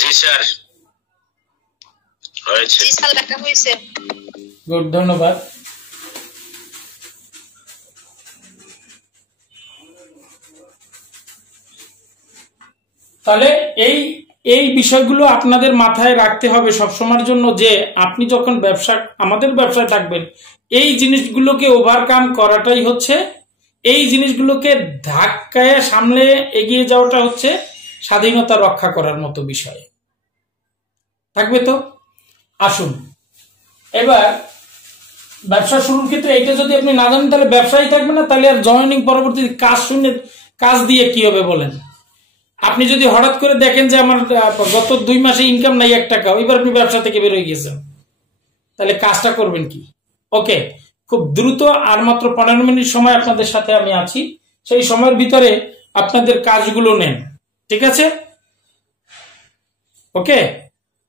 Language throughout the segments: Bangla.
জি স্যার হয়েছে। জি স্যার লেখা হয়েছে। গুড, ধন্যবাদ। তাহলে এই এই বিষয়গুলো আপনাদের মাথায় রাখতে হবে সবসময়ের জন্য, যে আপনি যখন আমাদের ব্যবসায় থাকবেন, এই জিনিসগুলোকে ওভারকাম করাটাই হচ্ছে, এই জিনিসগুলোকে ধাক্কায় সামলে এগিয়ে যাওয়াটা হচ্ছে স্বাধীনতা রক্ষা করার মতো বিষয় থাকবে। তো আসুন এবার ব্যবসা শুরুর ক্ষেত্রে এইটা যদি আপনি না জানেন তাহলে ব্যবসায়ী থাকবে না, তাহলে আর জয়েনিং পরবর্তী কাজ শুনে কাজ দিয়ে কি হবে বলেন? আপনি যদি হঠাৎ করে দেখেন যে আমার গত 2 মাসে ইনকাম নাই 1 টাকা, এবার আপনি ব্যবসা থেকে বের হয়ে গেছেন, তাহলে কাজটা করবেন কি? ওকে, খুব দ্রুত আর মাত্র 15 মিনিট সময় আপনাদের সাথে আমি আছি, সেই সময়ের ভিতরে আপনাদের কাজগুলো নেন, ঠিক আছে? ওকে,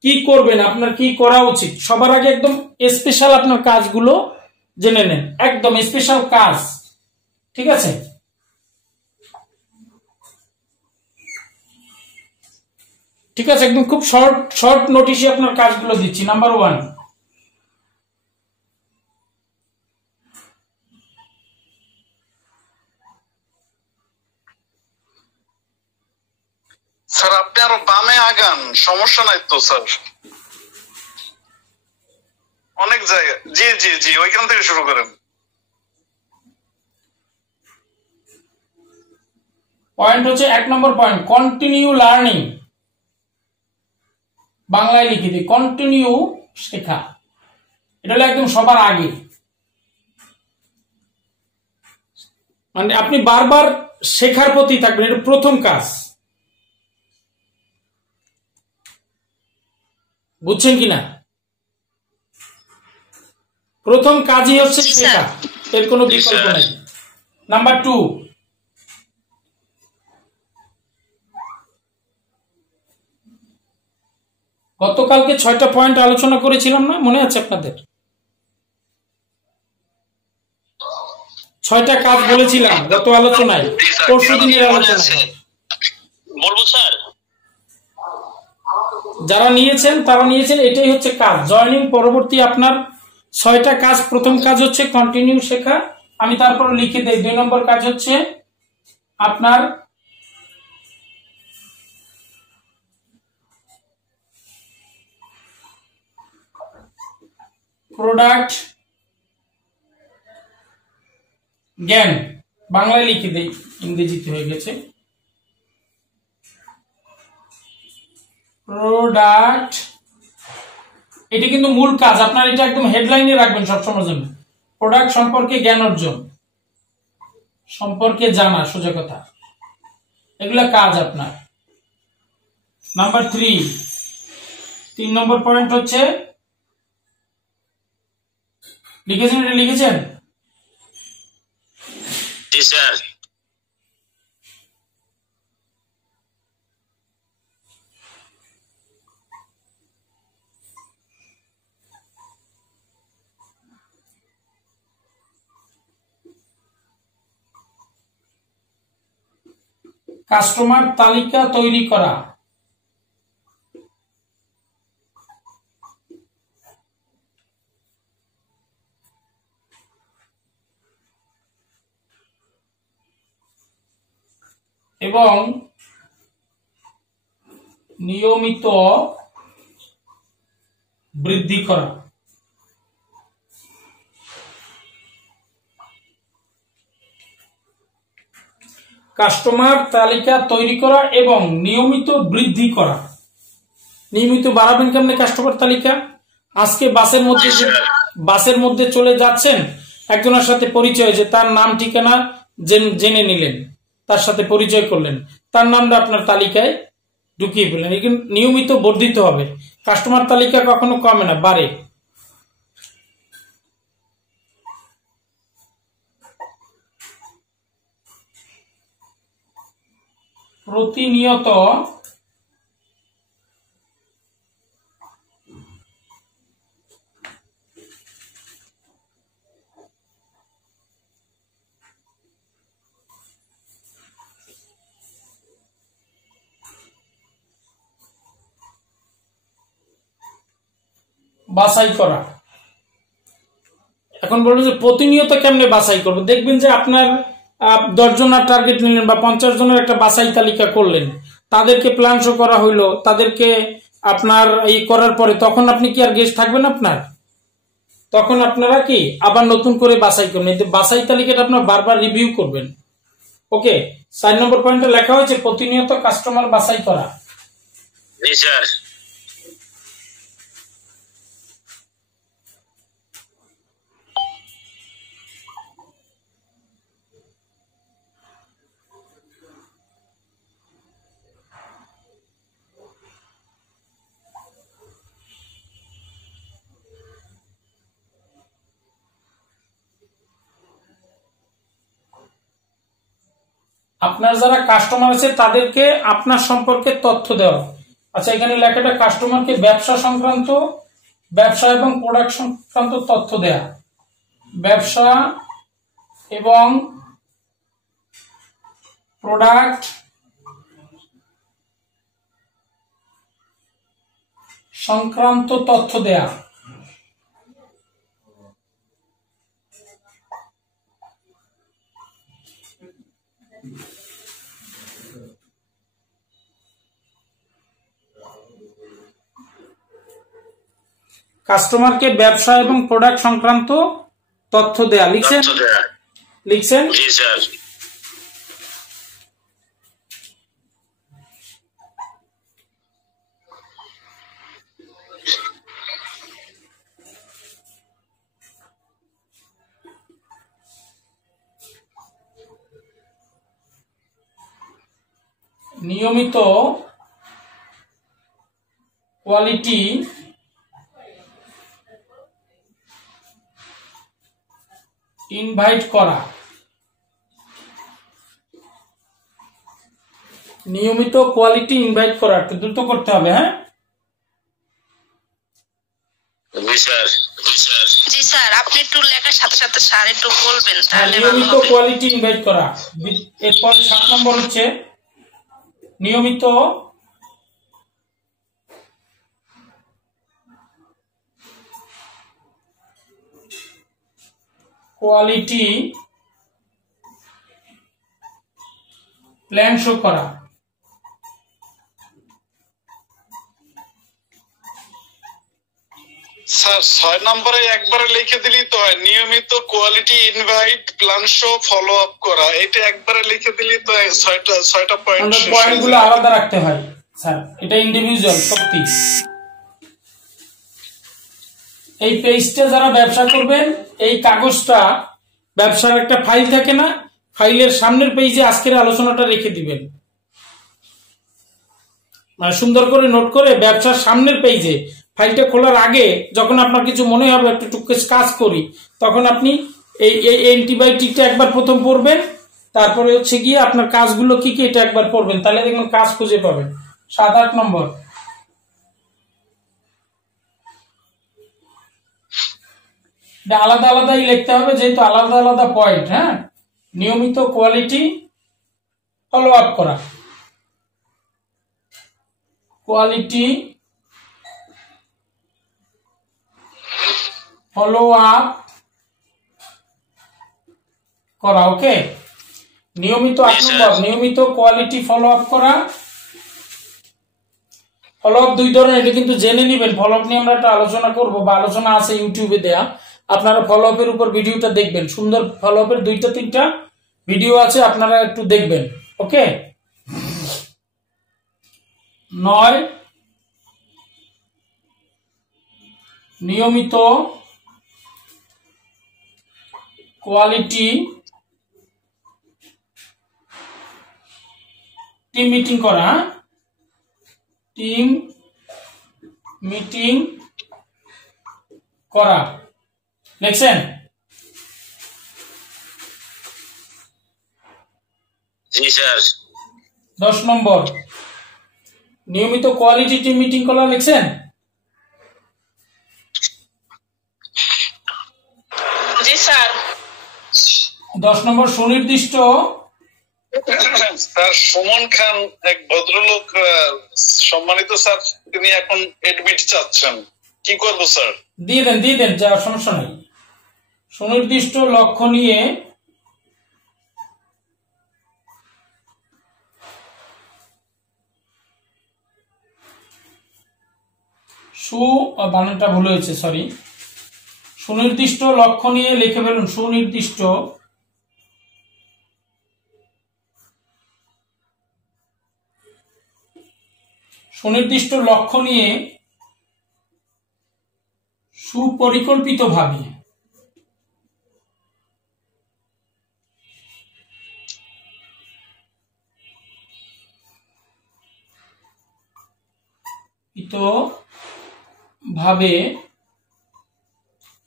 কি করবেন, আপনার কি করা উচিত, সবার আগে একদম স্পেশাল আপনার কাজগুলো জেনে নেন, একদম স্পেশাল কাজ, ঠিক আছে? ঠিক আছে, একদম খুব শর্ট নোটিশে আপনার কাজগুলো দিচ্ছি। নাম্বার 1, স্যার আপনি আরো বামে আগান, সমস্যা নাই তো স্যার, অনেক জায়গা। জি জি জি, ওইখান থেকে শুরু করেন। পয়েন্ট হচ্ছে 1 নম্বর পয়েন্ট, কন্টিনিউ লার্নিং। বাংলায় লিখে দিই, কন্টিনিউ শেখা। এটা হলো একদম সবার আগে, মানে আপনি বারবার শেখার প্রতি থাকবেন, এটা প্রথম কাজ, বুঝছেন কিনা? প্রথম কাজই হচ্ছে শেখা, এর কোনো বিকল্প নেই। নাম্বার 2, গতকালকে 6টা পয়েন্ট আলোচনা করেছিলাম না, মনে আছে আপনাদের? 6টা কাজ বলেছিলাম গত আলোচনায়, পরশু দিনের আলোচনায়। বলবো স্যার, যারা নিয়েছেন তারা নিয়েছেন, এটাই হচ্ছে কাজ। জয়েনিং পরবর্তী আপনার 6টা কাজ। প্রথম কাজ হচ্ছে কন্টিনিউ শেখা, আমি তারপর লিখে দেই। 2 নম্বর কাজ হচ্ছে আপনার প্রোডাক্ট জ্ঞান, বাংলায় লিখে দেই, ইংরেজিতে হয়ে গেছে। প্রোডাক্ট, এটা কিন্তু মূল কাজ, আপনার এটা একদম হেডলাইনে রাখবেন সবসময়ের জন্য। প্রোডাক্ট সম্পর্কে জ্ঞান অর্জন, সম্পর্কে জানা, সোজা কথা, এগুলা কাজ আপনার। নাম্বার 3 নম্বর পয়েন্ট হচ্ছে, লিখেছেন? এটা লিখেছেন? জি স্যার। কাস্টমার তালিকা তৈরি করা, এবং নিয়মিত বৃদ্ধি করা। কাস্টমার তালিকা তৈরি করা এবং নিয়মিত বৃদ্ধি করা। নিয়মিত বাড়াবেন কেমনে কাস্টমার তালিকা? আজকে বাসের মধ্যে চলে যাচ্ছেন, একজনের সাথে পরিচয় হয়েছে, তার নাম ঠিকানা জেনে নিলেন, তার সাথে পরিচয় করলেন, তার নামটা আপনার তালিকায় ঢুকিয়ে ফেললেন। এখানে নিয়মিত বর্ধিত হবে, কাস্টমার তালিকা কখনো কমে না, বাড়ে। প্রতিনিয়ত বাছাই করা। এখন বলবেন যে প্রতিনিয়ত কেমনে বাছাই করবো? দেখবেন যে আপনার 10 জনের টার্গেট নিলেন বা 50 জনের একটা বাছাই তালিকা করলেন, তাদেরকে প্ল্যান শো করা হইলো, তাদেরকে আপনার এই করার পরে তখন আপনি কি আর গেস্ট থাকবেন আপনার? তখন আপনারা কি আবার নতুন করে বাছাই করবেন। এই বাছাই তালিকাটা আপনার বারবার রিভিউ করবেন। ওকে, 4 নম্বর পয়েন্টে লেখা হয়েছে প্রতিনিয়ত কাস্টমার বাছাই করা। জি স্যার। আপনার যারা কাস্টমার আছে তাদেরকে আপনার সম্পর্কে তথ্য দেওয়া। আচ্ছা, এখানে লেখাটা কাস্টমারকে ব্যবসা সংক্রান্ত, ব্যবসা এবং প্রোডাক্ট সংক্রান্ত তথ্য দেয়া। ব্যবসা এবং প্রোডাক্ট সংক্রান্ত তথ্য দেয়া। কাস্টমারকে ব্যবসা এবং প্রোডাক্ট সংক্রান্ত তথ্য দেয়া। লিখছেন? লিখছেন? জি স্যার। নিয়মিত কোয়ালিটি ইনভাইট করা। নিয়মিত কোয়ালিটি ইনভাইট করা, একটু দ্রুত করতে হবে। হ্যাঁ, জি স্যার। জি স্যার, আপনি একটু লেখার সাথে সাথে স্যার একটু বলবেন তাহলে ভালো নিয়মিত হবে। কোয়ালিটি ইনভাইট করা। এরপর 7 নম্বর হচ্ছে নিয়মিত কোয়ালিটি প্ল্যান শো করা। স্যার 6 নম্বরে একবারে লিখে দিলি তো হয়, নিয়মিত quality invite plan show follow up করা। এটা একবারে লিখে দিলি তো 6টা পয়েন্ট। পয়েন্টগুলো আলাদা রাখতে হয় স্যার, এটা ইন্ডিভিজুয়াল সত্যি। এই পেজটা যারা ব্যবসা করবেন, এই কাগজটা ব্যবসার একটা ফাইল থাকে না, ফাইলের সামনের পেজে আজকের আলোচনাটা রেখে দিবেন। মানে সুন্দর করে নোট করে ব্যবসার সামনের পেজে, ফাইলটা খোলার আগে যখন আপনার কিছু মনে হবে একটু টুককে কাজ করি, তখন আপনি এই অ্যান্টিবায়োটিকটা একবার প্রথম পড়বেন, তারপরে হচ্ছে গিয়ে আপনার কাজগুলো কি কি এটা একবার পড়বেন, তাহলে দেখবেন কাজ খুঁজে পাবেন। 7-8 নম্বর আলাদা আলাদাই লিখতে হবে যেহেতু আলাদা আলাদা পয়েন্ট। হ্যাঁ, নিয়মিত কোয়ালিটি ফলো আপ করা। কোয়ালিটি ফলো আপ করা। ওকে, নিয়মিত 8 নম্বর নিয়মিত কোয়ালিটি ফলো আপ করা। ফলো আপ 2 ধরনের, এটা কিন্তু জেনে নেবেন। ফলো আপ নিয়ে আমরা একটা আলোচনা করব বা আলোচনা আছে ইউটিউবে দেয়া, আপনারা ফলো আপের উপর ভিডিওটা দেখবেন। সুন্দর ফলো আপের 2-3টা ভিডিও আছে, আপনারা একটু দেখবেন। ওকে, 9 নিয়মিত কোয়ালিটি টিম মিটিং করা। টিম মিটিং করা লিখছেন? জি স্যার। 10 নম্বর নিয়মিত কোয়ালিটি টিম মিটিং করা লিখছেন? জি স্যার। 10 নম্বর সুনির্দিষ্ট। স্যার সুমন খান এক ভদ্রলোক, সম্মানিত স্যার, তিনি এখন এডমিট চাচ্ছেন। কি করবো স্যার? দিয়ে দেন যা সমস্যা নাই। সুনির্দিষ্ট লক্ষ্য নিয়ে বানানটা ভুল হয়েছে, সরি। সুনির্দিষ্ট লক্ষ্য নিয়ে লিখে ফেলুন। সুনির্দিষ্ট লক্ষ্য নিয়ে সুপরিকল্পিতভাবে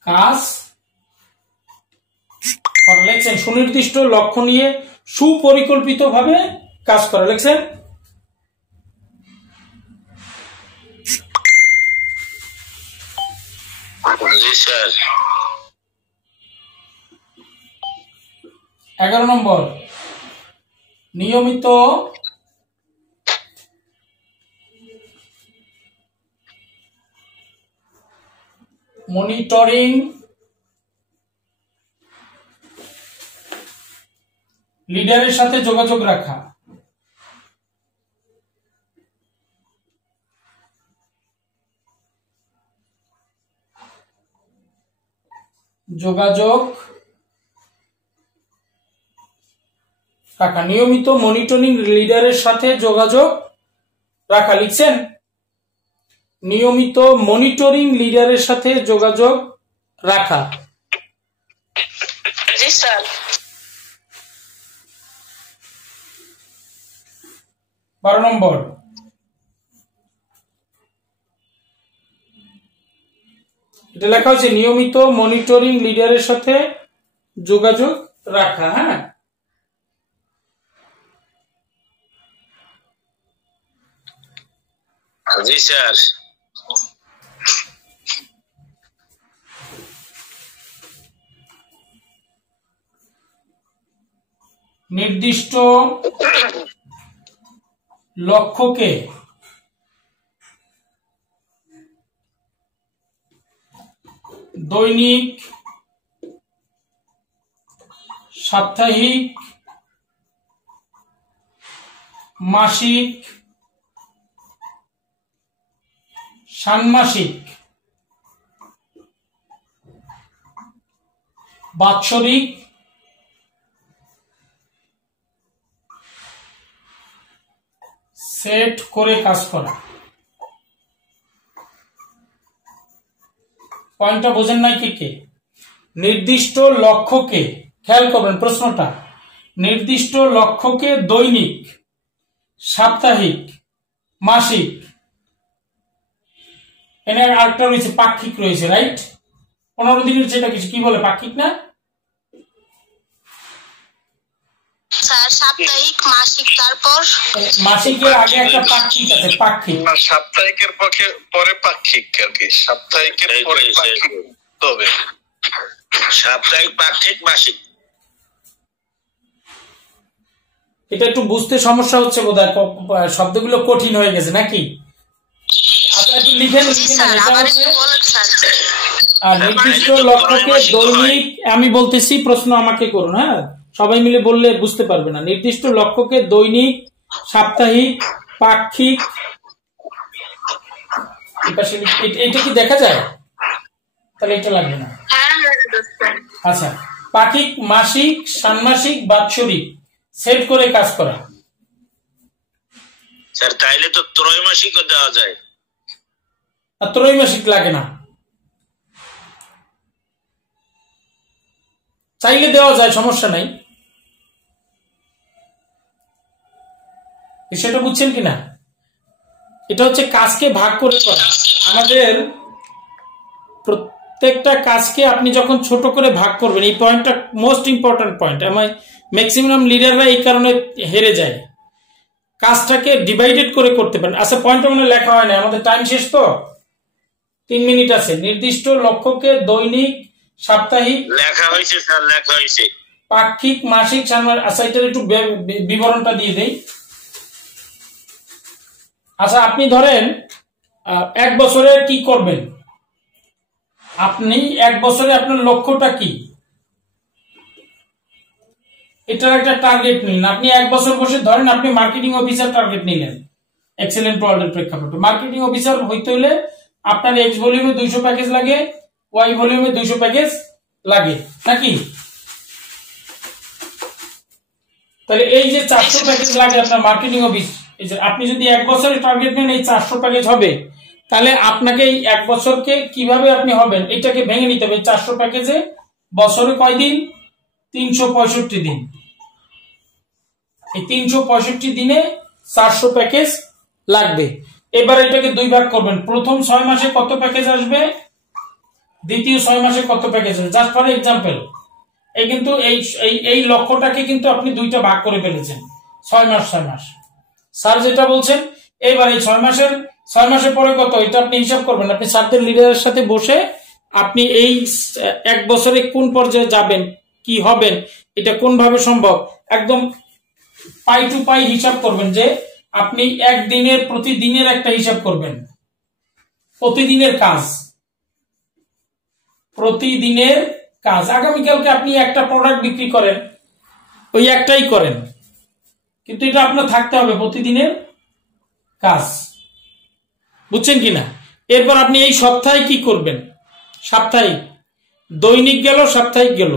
কাজ করা লিখছেন। সুনির্দিষ্ট লক্ষ্য নিয়ে সুপরিকল্পিতভাবে কাজ করা লিখছেন। জি স্যার। 11 নম্বর, নিয়মিত মনিটরিং লিডারের সাথে যোগাযোগ রাখা। নিয়মিত মনিটরিং লিডারের সাথে যোগাযোগ রাখা লিখছেন। নিয়মিত মনিটরিং লিডারের সাথে যোগাযোগ রাখা। জি স্যার। 12 নম্বর, এটা লেখা হয়েছে নিয়মিত মনিটরিং লিডারের সাথে যোগাযোগ রাখা। হ্যাঁ, জি স্যার। নির্দিষ্ট লক্ষ্যকে দৈনিক, সাপ্তাহিক, মাসিক, ষান্মাসিক, বাৎসরিক, সেট করে কাজ করা। পয়েন্টটা বোঝেন নাই কি? নির্দিষ্ট লক্ষ্যকে, খেয়াল করবেন প্রশ্নটা, নির্দিষ্ট লক্ষ্যকে দৈনিক, সাপ্তাহিক, মাসিক, এনে আরেকটা রয়েছে পাক্ষিক রয়েছে, রাইট? 15 দিনের যেটা কিছু কি বলে, পাক্ষিক না স্যার? সাপ্তাহিক, মাসিক, তারপর মাসিকের আগে একটা পাক্ষিক আছে। পাক্ষিক না, সাপ্তাহিকের পরে পাক্ষিক আর কি। সাপ্তাহিকের পরে পাক্ষিক হবে। সাপ্তাহিক, পাক্ষিক, মাসিক। এটা একটু বুঝতে সমস্যা হচ্ছে বোধহয়, শব্দগুলো কঠিন হয়ে গেছে নাকি? আচ্ছা, একটু লিখেন। আর নির্দিষ্ট লক্ষ্যকে দৈনিক, আমি বলতেছি প্রশ্ন আমাকে করুন। হ্যাঁ, সবাই মিলে বললে বুঝতে পারবে না। নির্দিষ্ট লক্ষ্যকে দৈনিক, সাপ্তাহিক, পাক্ষিক, এটা কি দেখা যায়? তাহলে এটা লাগবে না। আচ্ছা, পাক্ষিক, মাসিক, ষান্মাসিক, বাৎসরিক সেট করে কাজ করা। স্যার তাইলে তো ত্রৈমাসিকও দেওয়া যায়। আর ত্রৈমাসিক লাগে না, চাইলে দেওয়া যায়, সমস্যা নাই। বিষয়টা বুঝছেন কিনা? এটা হচ্ছে কাজকে ভাগ করে করা। আমাদের প্রত্যেকটা কাজকে আপনি যখন ছোট করে ভাগ করবেন, এই পয়েন্টটা মোস্ট ইম্পর্টেন্ট পয়েন্ট। আমার ম্যাক্সিমাম লিডাররা এই কারণে হেরে যায়, কাজটাকে ডিভাইডেড করে করতে পারেন। আচ্ছা, পয়েন্টটা মনে লেখা হয় না, আমাদের টাইম শেষ তো, 3 মিনিট আছে। নির্দিষ্ট লক্ষ্যকে দৈনিক, সাপ্তাহিক, লেখা হয়েছে স্যার, লেখা হয়েছে, পাক্ষিক, মাসিক, ষান্মাসিক। আচ্ছা, এটার একটু বিবরণটা দিয়ে দেই। আচ্ছা, আপনি ধরেন 1 বছরে কি করবেন, আপনি 1 বছরে আপনার লক্ষ্যটা কি, এটার একটা টার্গেট নিন। আপনি 1 বছর বসে ধরেন আপনি মার্কেটিং অফিসার টার্গেট নিলেন এক্সেলেন্ট ওয়ার্ল্ডের প্রেক্ষাপটে। মার্কেটিং অফিসার হইতে হলে আপনার এক্স ভলিউমে 200 প্যাকেজ লাগে, ওয়াই ভলিউমে 200 প্যাকেজ লাগে নাকি? তাহলে এই যে 400 প্যাকেজ লাগে আপনার মার্কেটিং অফিস, এই যে আপনি যদি 1 বছরে টার্গেট নেন এই 400 প্যাকেজ হবে, তাহলে আপনাকে এই 1 বছরকে কিভাবে আপনি হবেন এটাকে ভেঙে নিতে হবে। 400 প্যাকেজে বছরে কয় দিন? 365 দিন। এই 365 দিনে 400 প্যাকেজ লাগবে। এবার এটাকে 2 ভাগ করবেন। প্রথম 6 মাসে কত প্যাকেজ আসবে, দ্বিতীয় 6 মাসে কত প্যাকেজ আসবে। জাস্ট ফর এক্সাম্পল, এই কিন্তু এই লক্ষ্যটাকে কিন্তু আপনি 2টা ভাগ করে ফেলেছেন, 6 মাস 6 মাস। স্যার যেটা বলছেন, এবার এই 6 মাসের পরে কত এটা আপনি হিসাব করবেন। আপনি স্যারদের লিডারের সাথে বসে আপনি এই 1 বছরে কোন পর্যায়ে যাবেন, কি হবেন, এটা কোন ভাবে সম্ভব, একদম পাই টু পাই হিসাব করবেন। যে আপনি একদিনের প্রতিদিনের একটা হিসাব করবেন, প্রতিদিনের কাজ, প্রতিদিনের কাজ। আগামীকালকে আপনি একটা প্রোডাক্ট বিক্রি করেন, ওই একটাই করেন, কিন্তু এটা আপনার থাকতে হবে প্রতিদিনের কাজ, বুঝছেন কিনা? এরপর আপনি এই সপ্তাহে কি করবেন, সাপ্তাহিক, দৈনিক গেল, সাপ্তাহিক গেল,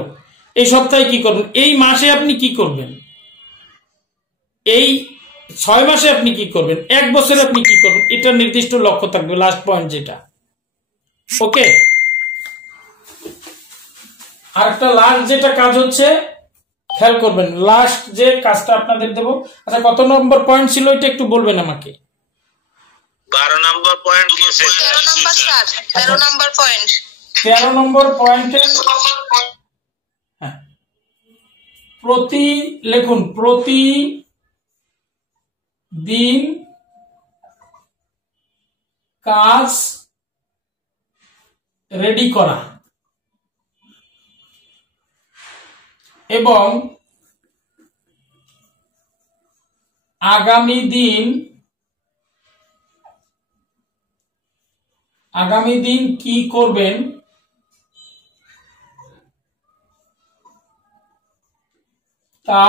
এই সপ্তাহে কি করবেন, এই মাসে আপনি কি করবেন, এই 6 মাসে আপনি কি করবেন, 1 বছরে আপনি কি করবেন, এটা নির্দিষ্ট লক্ষ্য থাকবে। লাস্ট পয়েন্ট যেটা, ওকে। আর একটা লাস্ট যেটা কাজ হচ্ছে, খেয়াল করবেন, লাস্ট যে কাজটা আপনাদের দেব। আচ্ছা, কত নম্বর পয়েন্ট ছিল এটা একটু বলবেন আমাকে। 12 নম্বর পয়েন্ট দিয়েছে। 13 নম্বর স্যার, 13 নম্বর পয়েন্ট। 13 নম্বর পয়েন্টে হ্যাঁ, লিখুন প্রতিদিন কাজ রেডি করা এবং আগামী দিন কি করবেন তা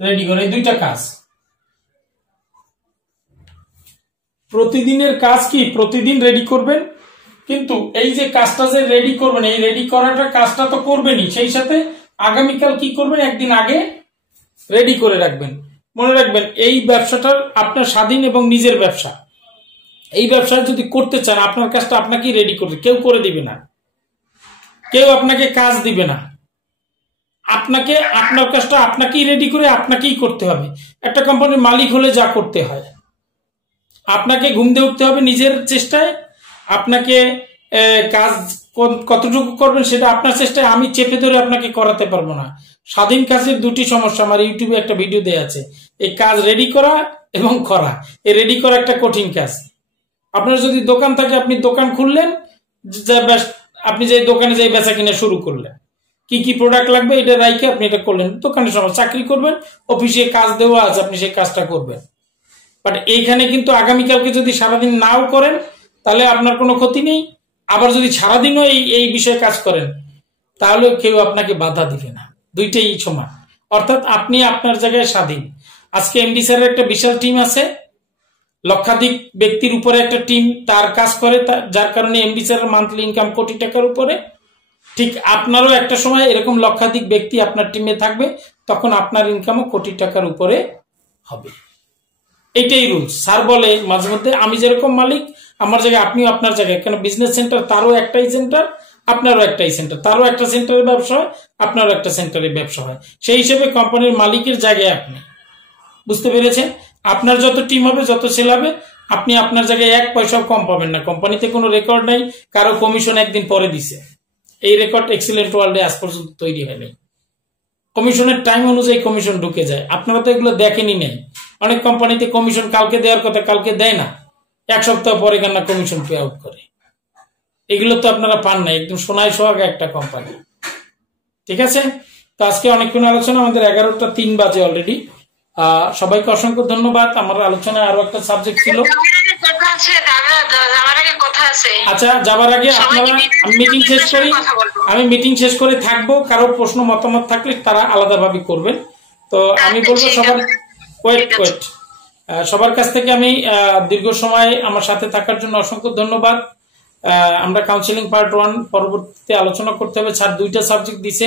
রেডি করে। এই 2টা কাজ। প্রতিদিনের কাজ কি, প্রতিদিন রেডি করবেন, কিন্তু এই যে কাজটা যে রেডি করবেন, এই রেডি করাটা কাজটা তো করবেনই, সেই সাথে আগামীকাল কি করবেন একদিন আগে রেডি করে রাখবেন। মনে রাখবেন এই ব্যবসাটা আপনার স্বাধীন এবং নিজের ব্যবসা। এই ব্যবসা যদি করতে চান আপনার কাজটা আপনাকেই রেডি করবে, কেউ করে দিবে না, কেউ আপনাকে কাজ দিবে না। আপনাকে আপনার কাজটা আপনাকেই রেডি করে আপনাকেই করতে হবে। একটা কোম্পানির মালিক হলে যা করতে হয়, আপনাকে ঘুম দিয়ে উঠতে হবে নিজের চেষ্টায়, আপনাকে কাজ কতটুকু করবেন সেটা আপনার চেষ্টায়, আমি চেপে ধরে আপনাকে করাতে পারবো না। স্বাধীন কাজের 2টি সমস্যা, আমার ইউটিউবে একটা ভিডিও দেয়া আছে। এই কাজ রেডি করা এবং করা, এই রেডি করা একটা কঠিন কাজ। আপনার যদি দোকান থাকে, আপনি দোকান খুললেন, আপনি যে দোকানে যাই বেচা কিনা শুরু করলেন, কি কি প্রোডাক্ট লাগবে এটা রাইকে আপনি এটা করলেন। দোকানের সময় চাকরি করবেন, অফিসে কাজ দেওয়া আছে, আপনি সেই কাজটা করবেন। বাট এইখানে কিন্তু আগামীকালকে যদি সারাদিন নাও করেন তাহলে আপনার কোনো ক্ষতি নেই, আবার যদি সারাদিনও এই বিষয়ে কাজ করেন তাহলে কেউ আপনাকে বাধা দিবে না, 2টাই সমান। অর্থাৎ আপনি আপনার জায়গায় স্বাধীন। আজকে এমডি স্যারের একটা বিশাল টিম আছে, লক্ষাধিক ব্যক্তির উপরে একটা টিম তার কাজ করে, যার কারণে এমডি স্যারের মান্থলি ইনকাম কোটি টাকার উপরে। ঠিক আপনারও একটা সময় এরকম লক্ষাধিক ব্যক্তি আপনার টিমে থাকবে, তখন আপনার ইনকামও কোটি টাকার উপরে হবে। এটাই রুলস। স্যার বলে মাঝে মধ্যে, আমি যেরকম মালিক আমার জায়গায় আপনিও আপনার জায়গায়, কেন বিজনেস সেন্টার তারও একটাই সেন্টার, আপনারও একটাই সেন্টার, তারও একটা সেন্টারের ব্যবসা হয়, আপনারও একটা সেন্টারের ব্যবসা হয়। সেই হিসেবে কোম্পানির মালিকের জায়গায় আপনি, বুঝতে পেরেছেন? আপনার যত টিম হবে, যত সেল হবে, আপনি আপনার জায়গায় 1 পয়সাও কম পাবেন না। কোম্পানিতে কোনো রেকর্ড নাই কারো কমিশন একদিন পরে দিছে, এই রেকর্ড এক্সিলেন্ট ওয়ার্ল্ডে আজ পর্যন্ত তৈরি হয়নি। কমিশনের টাইম অনুযায়ী কমিশন ঢুকে যায়, আপনারা তো এগুলো দেখেনই নেই। অনেক কোম্পানিতে কমিশন কালকে দেওয়ার কথা কালকে দেয় না, 1 সপ্তাহ পরে কেন কমিশন পে আউট করে। এগুলো তো আপনারা পান না, একদম সোনায় সোহাগা একটা কোম্পানি। ঠিক আছে, তো আজকে অনেকক্ষণ আলোচনা, আমাদের 11:03 বাজে অলরেডি। সবাইকে অসংখ্য ধন্যবাদ। আমার আলোচনায় আরো একটা সাবজেক্ট ছিল, আছে দাদা, যাওয়ার আগে কথা আছে। আচ্ছা, যাবার আগে আপনারা মিটিং শেষ করি, আমি মিটিং শেষ করে থাকবো। কারো প্রশ্ন মতামত থাকলে তারা আলাদাভাবে করবেন। তো আমি বলবো সবার ওয়েট সবার কাছ থেকে আমি দীর্ঘ সময় আমার সাথে থাকার জন্য অসংখ্য ধন্যবাদ। আমরা কাউন্সিলিং পার্ট 1 পরবর্তীতে আলোচনা করতে হবে। স্যার 2টা সাবজেক্ট দিছে।